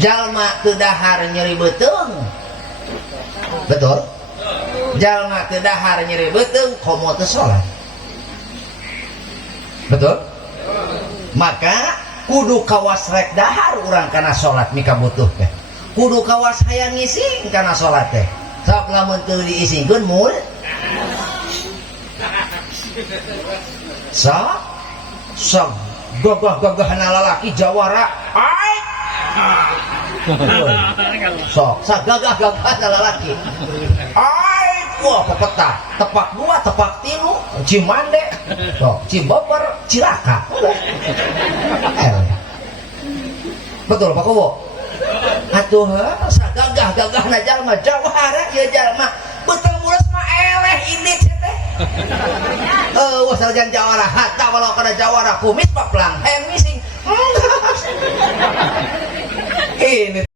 jalma teu dahar nyeri beuteung betul jalma teu dahar nyeri beuteung komo teu salat betul maka kudu kawas rek dahar urang kana salat mika butuh teh kudu kawas hayang ngising kana salat teh sok lamun teu diisingkeun mul sok gagah-gagahan lalaki jawara ai sok sagagah-gagahan lalaki ai wah pepeta tepak 2 tepak 3 Cimande sok Cibeber Cilaka betul Pak Kowo atuh sagagah-gagahna jalma jawara ieu jalma betul mulus mah eleh indit teh sarjan jawara hatta walau kana jawara kumis paplang hayang mising ini